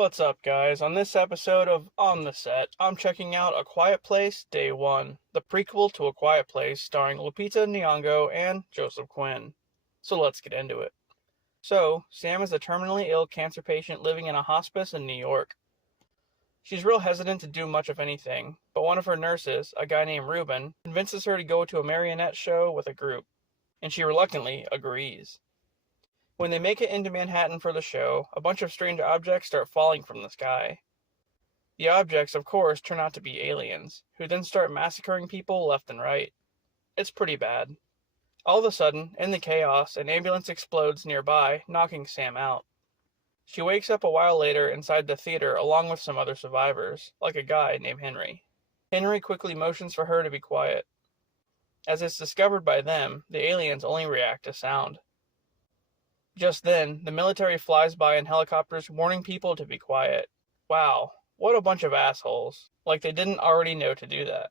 What's up, guys? On this episode of On the Set, I'm checking out A Quiet Place Day 1, the prequel to A Quiet Place starring Lupita Nyong'o and Joseph Quinn. So let's get into it. So, Sam is a terminally ill cancer patient living in a hospice in New York. She's real hesitant to do much of anything, but one of her nurses, a guy named Ruben, convinces her to go to a marionette show with a group, and she reluctantly agrees. When they make it into Manhattan for the show, a bunch of strange objects start falling from the sky. The objects, of course, turn out to be aliens, who then start massacring people left and right. It's pretty bad. All of a sudden, in the chaos, an ambulance explodes nearby, knocking Sam out. She wakes up a while later inside the theater along with some other survivors, like a guy named Henry. Henry quickly motions for her to be quiet. As it's discovered by them, the aliens only react to sound. Just then, the military flies by in helicopters warning people to be quiet. Wow, what a bunch of assholes. Like they didn't already know to do that.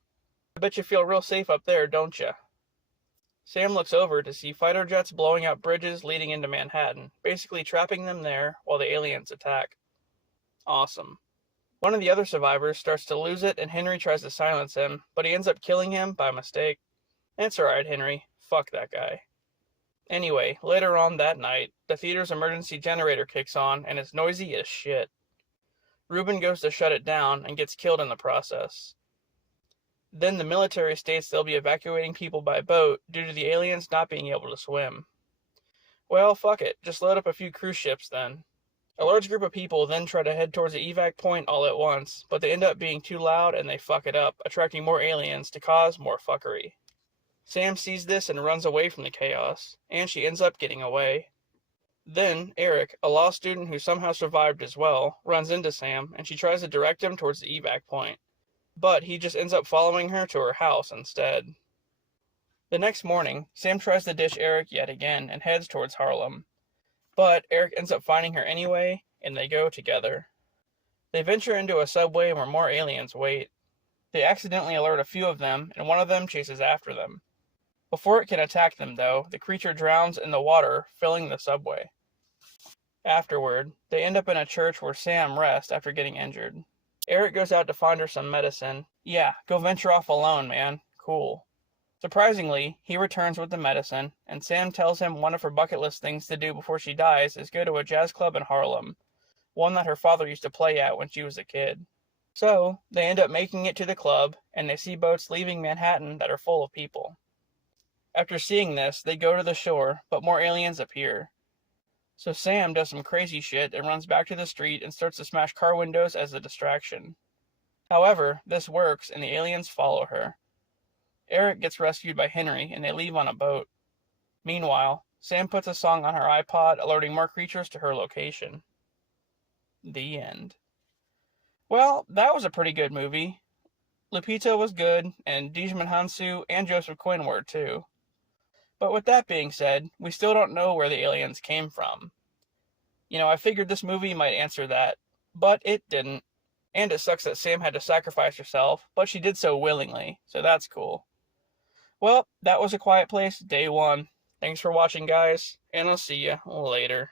I bet you feel real safe up there, don't ya? Sam looks over to see fighter jets blowing up bridges leading into Manhattan, basically trapping them there while the aliens attack. Awesome. One of the other survivors starts to lose it and Henry tries to silence him, but he ends up killing him by mistake. It's alright, Henry. Fuck that guy. Anyway, later on that night, the theater's emergency generator kicks on and it's noisy as shit. Ruben goes to shut it down and gets killed in the process. Then the military states they'll be evacuating people by boat due to the aliens not being able to swim. Well, fuck it, just load up a few cruise ships then. A large group of people then try to head towards the evac point all at once, but they end up being too loud and they fuck it up, attracting more aliens to cause more fuckery. Sam sees this and runs away from the chaos, and she ends up getting away. Then, Eric, a law student who somehow survived as well, runs into Sam, and she tries to direct him towards the evac point. But he just ends up following her to her house instead. The next morning, Sam tries to ditch Eric yet again and heads towards Harlem. But Eric ends up finding her anyway, and they go together. They venture into a subway where more aliens wait. They accidentally alert a few of them, and one of them chases after them. Before it can attack them, though, the creature drowns in the water, filling the subway. Afterward, they end up in a church where Sam rests after getting injured. Eric goes out to find her some medicine. Yeah, go venture off alone, man. Cool. Surprisingly, he returns with the medicine, and Sam tells him one of her bucket list things to do before she dies is go to a jazz club in Harlem, one that her father used to play at when she was a kid. So, they end up making it to the club, and they see boats leaving Manhattan that are full of people. After seeing this, they go to the shore, but more aliens appear. So Sam does some crazy shit and runs back to the street and starts to smash car windows as a distraction. However, this works and the aliens follow her. Eric gets rescued by Henry and they leave on a boat. Meanwhile, Sam puts a song on her iPod alerting more creatures to her location. The end. Well, that was a pretty good movie. Lupita was good, and Djimon Hounsou and Joseph Quinn were too. But with that being said, we still don't know where the aliens came from. I figured this movie might answer that, but it didn't. And it sucks that Sam had to sacrifice herself, but she did so willingly, so that's cool. Well, that was A Quiet Place, Day 1. Thanks for watching, guys, and I'll see you later.